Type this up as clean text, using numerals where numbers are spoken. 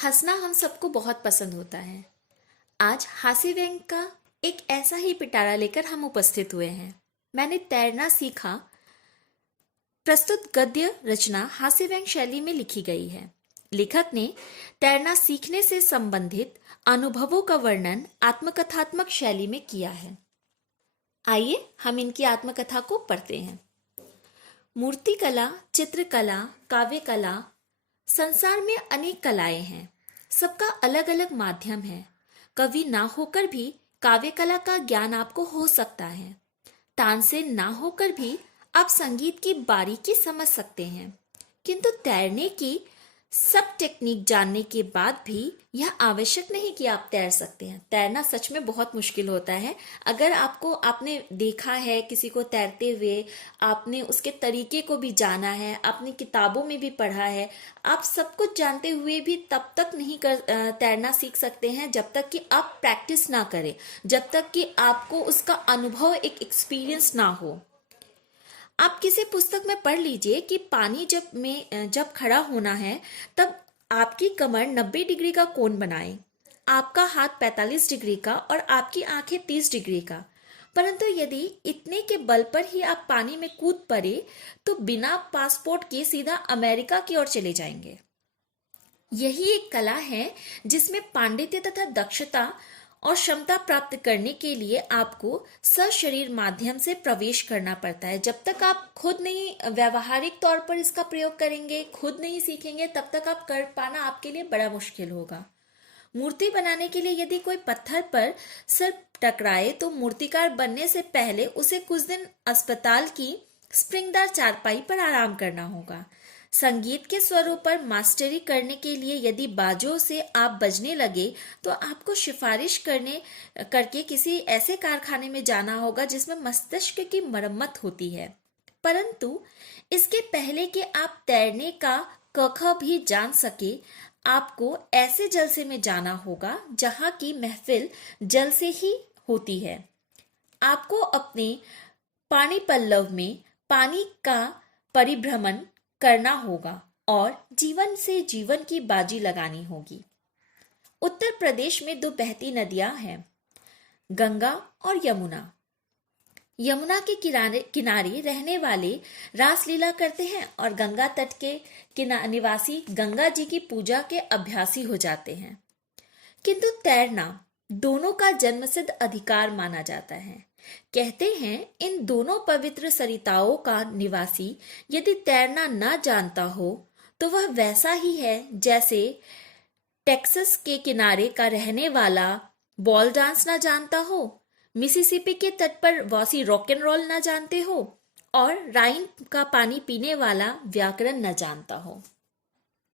हंसना हम सबको बहुत पसंद होता है। आज हास्य व्यंग का एक ऐसा ही पिटारा लेकर हम उपस्थित हुए हैं। मैंने तैरना सीखा। प्रस्तुत गद्य रचना हास्य व्यंग शैली में लिखी गई है। लेखक ने तैरना सीखने से संबंधित अनुभवों का वर्णन आत्मकथात्मक शैली में किया है। आइए हम इनकी आत्मकथा को पढ़ते हैं। मूर्तिकला, चित्रकला, काव्यकला, संसार में अनेक कलाएं हैं। सबका अलग अलग माध्यम है। कवि ना होकर भी काव्य कला का ज्ञान आपको हो सकता है। तानसेन ना होकर भी आप संगीत की बारीकी समझ सकते हैं। किंतु तैरने की सब टेक्निक जानने के बाद भी यह आवश्यक नहीं कि आप तैर सकते हैं। तैरना सच में बहुत मुश्किल होता है। अगर आपने देखा है किसी को तैरते हुए, आपने उसके तरीके को भी जाना है, आपने किताबों में भी पढ़ा है, आप सब कुछ जानते हुए भी तब तक नहीं तैरना सीख सकते हैं जब तक कि आप प्रैक्टिस ना करें, जब तक कि आपको उसका अनुभव, एक एक्सपीरियंस ना हो। आप किसी पुस्तक में पढ़ लीजिए कि पानी जब खड़ा होना है तब आपकी कमर 90 डिग्री का कोण बनाए, आपका हाथ 45 डिग्री का और आपकी आंखें 30 डिग्री का। परंतु यदि इतने के बल पर ही आप पानी में कूद पड़े तो बिना पासपोर्ट के सीधा अमेरिका की ओर चले जाएंगे। यही एक कला है जिसमें पांडित्य तथा दक्षता और क्षमता प्राप्त करने के लिए आपको सशरीर माध्यम से प्रवेश करना पड़ता है। जब तक आप खुद नहीं व्यावहारिक तौर पर इसका प्रयोग करेंगे, खुद नहीं सीखेंगे, तब तक आप कर पाना आपके लिए बड़ा मुश्किल होगा। मूर्ति बनाने के लिए यदि कोई पत्थर पर सिर टकराए तो मूर्तिकार बनने से पहले उसे कुछ दिन अस्पताल की स्प्रिंगदार चारपाई पर आराम करना होगा। संगीत के स्वरों पर मास्टरी करने के लिए यदि बाजों से आप बजने लगे तो आपको सिफारिश करके किसी ऐसे कारखाने में जाना होगा जिसमें मस्तिष्क की मरम्मत होती है। परंतु इसके पहले कि आप तैरने का क ख भी जान सके, आपको ऐसे जलसे में जाना होगा जहां की महफिल जल से ही होती है। आपको अपने पानी पल्लव में पानी का परिभ्रमण करना होगा और जीवन से जीवन की बाजी लगानी होगी। उत्तर प्रदेश में दो बहती नदियां हैं, गंगा और यमुना। यमुना के किनारे रहने वाले रासलीला करते हैं और गंगा तट के निवासी गंगा जी की पूजा के अभ्यासी हो जाते हैं। किंतु तैरना दोनों का जन्मसिद्ध अधिकार माना जाता है। कहते हैं इन दोनों पवित्र सरिताओं का निवासी यदि तैरना ना जानता हो तो वह वैसा ही है जैसे टेक्सास के किनारे का रहने वाला बॉल डांस ना जानता हो, मिसिसिपी के तट पर वासी रॉक एंड रोल ना जानते हो और राइन का पानी पीने वाला व्याकरण न जानता हो।